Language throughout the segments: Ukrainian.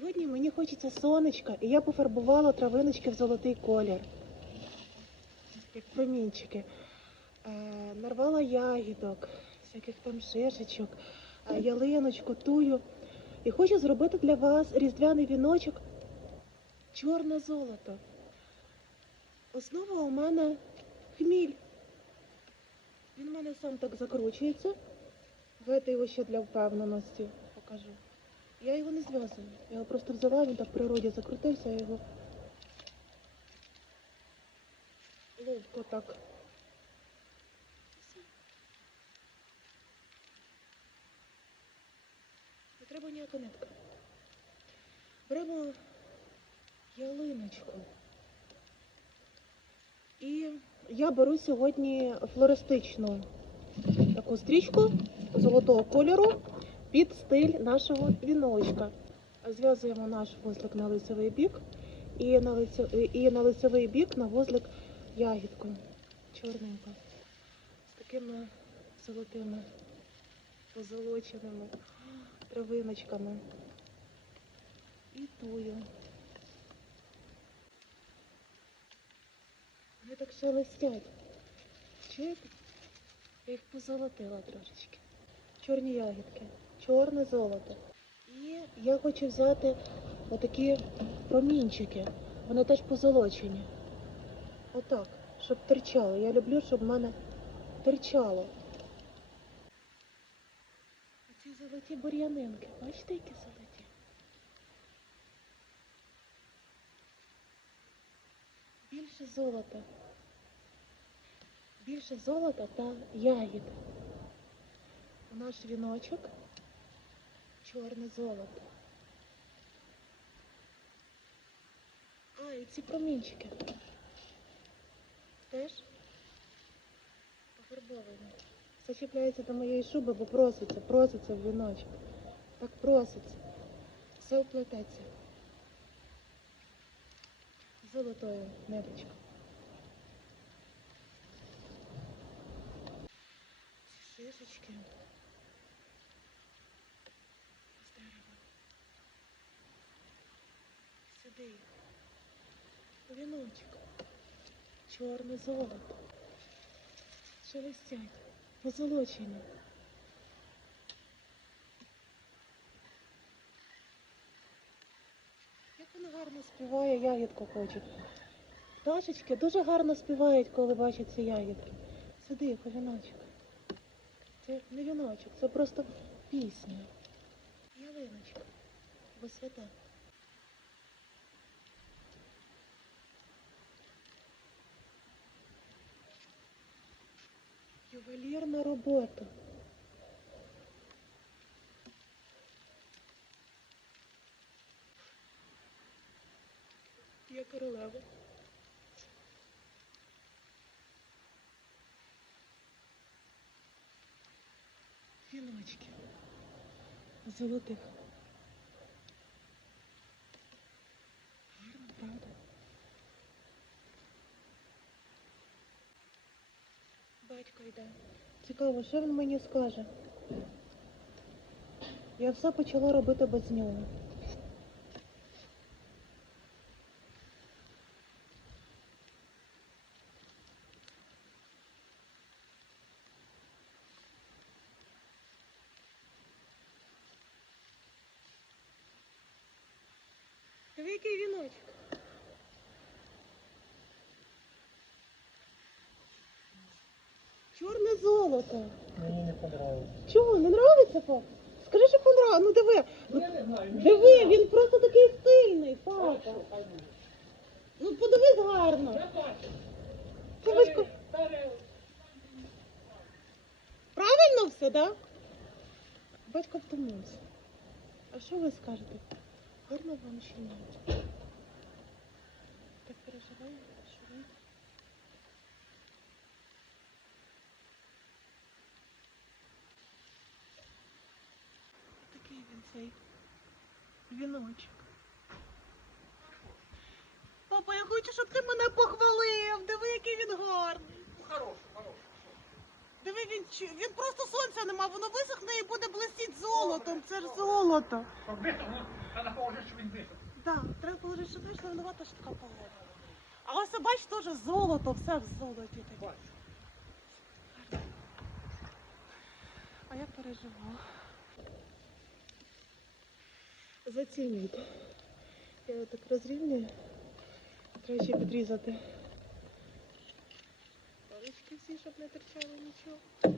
Сьогодні мені хочеться сонечка, і я пофарбувала травиночки в золотий колір, як промінчики. Е, нарвала ягідок, всяких там шишечок, е, ялиночку, тую. І хочу зробити для вас різдвяний віночок чорне золото. Основа у мене хміль. Він у мене сам так закручується. Давайте його ще для впевненості покажу. Я його не зв'язую. Я його просто взяла, він так в природі закрутився, я його ловко так. Не треба ніяка нитка. Беремо ялиночку. І я беру сьогодні флористичну таку стрічку золотого кольору під стиль нашого віночка. Зв'язуємо наш вузлик на лицевий бік і на, лице, і на лицевий бік на вузлик ягідку чорненьку. З такими золотими позолоченими травиночками. І тую. Вони так шелестять. Чуєте? Я їх позолотила трошечки. Чорні ягідки, чорне золото. І я хочу взяти отакі промінчики. Вони теж позолочені. Отак, щоб терчало. Я люблю, щоб в мене терчало. Оці золоті бур'янинки. Бачите, які золоті? Більше золота. Більше золота та ягід. Наш віночок чорне золото. А, і ці промінчики. Теж пофарбовані. Зачіпляється до моєї шуби, бо проситься, проситься в віночок. Так проситься. Все вплететься. Золотою ниточкою. Ці шишечки. З дерева. Їх. Віночок. Чорне золото. Шелестять. Позолочені. Як вона гарно співає, ягідку хоче. Пташечки дуже гарно співають, коли бачать ці ягідки. Сюди їх віночок. Це не віночок, це просто пісня. Ялиночка. Бо свята. Ювелірна робота. Я королева. Віночки. Золотих. Батько йде. Цікаво, що він мені скаже. Я все почала робити без нього. Диви, який віночок. золото. Мені не понравилось. Чого, не нравиться, пап? Скажи, що понравилось. Ну диви. Я не знаю. Диви, він просто такий стильний, папа. Ну подивись гарно. Я бачу. Ти правильно все, так? Да? Батько втомився. А що ви скажете? Гарно вам чи ні? Так переживаю, що ви? Такий він цей віночок. Папа, я хочу, щоб ти мене похвалив. Диви, який він гарний. Хороший, хороший. Диви, він, він просто сонця нема, воно висохне і буде блистіть золотом. Це ж золото. Ну, Треба положити, що він дихає. Так, треба положити, що вийшла винувата, що така погода. А ось бач теж золото, все в золоті таке. Бачу. А я переживала. Зацінюйте. Я так розрівнюю. Треба ще підрізати. Палички всі, щоб не терчало нічого.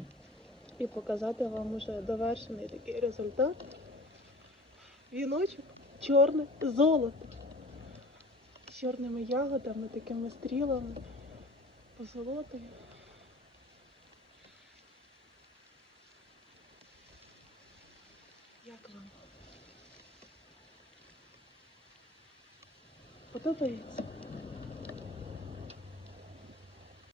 І показати вам уже довершений такий результат. Віночок чорне золото. З чорними ягодами, такими стрілами, позолотою. Як вам? Подобається?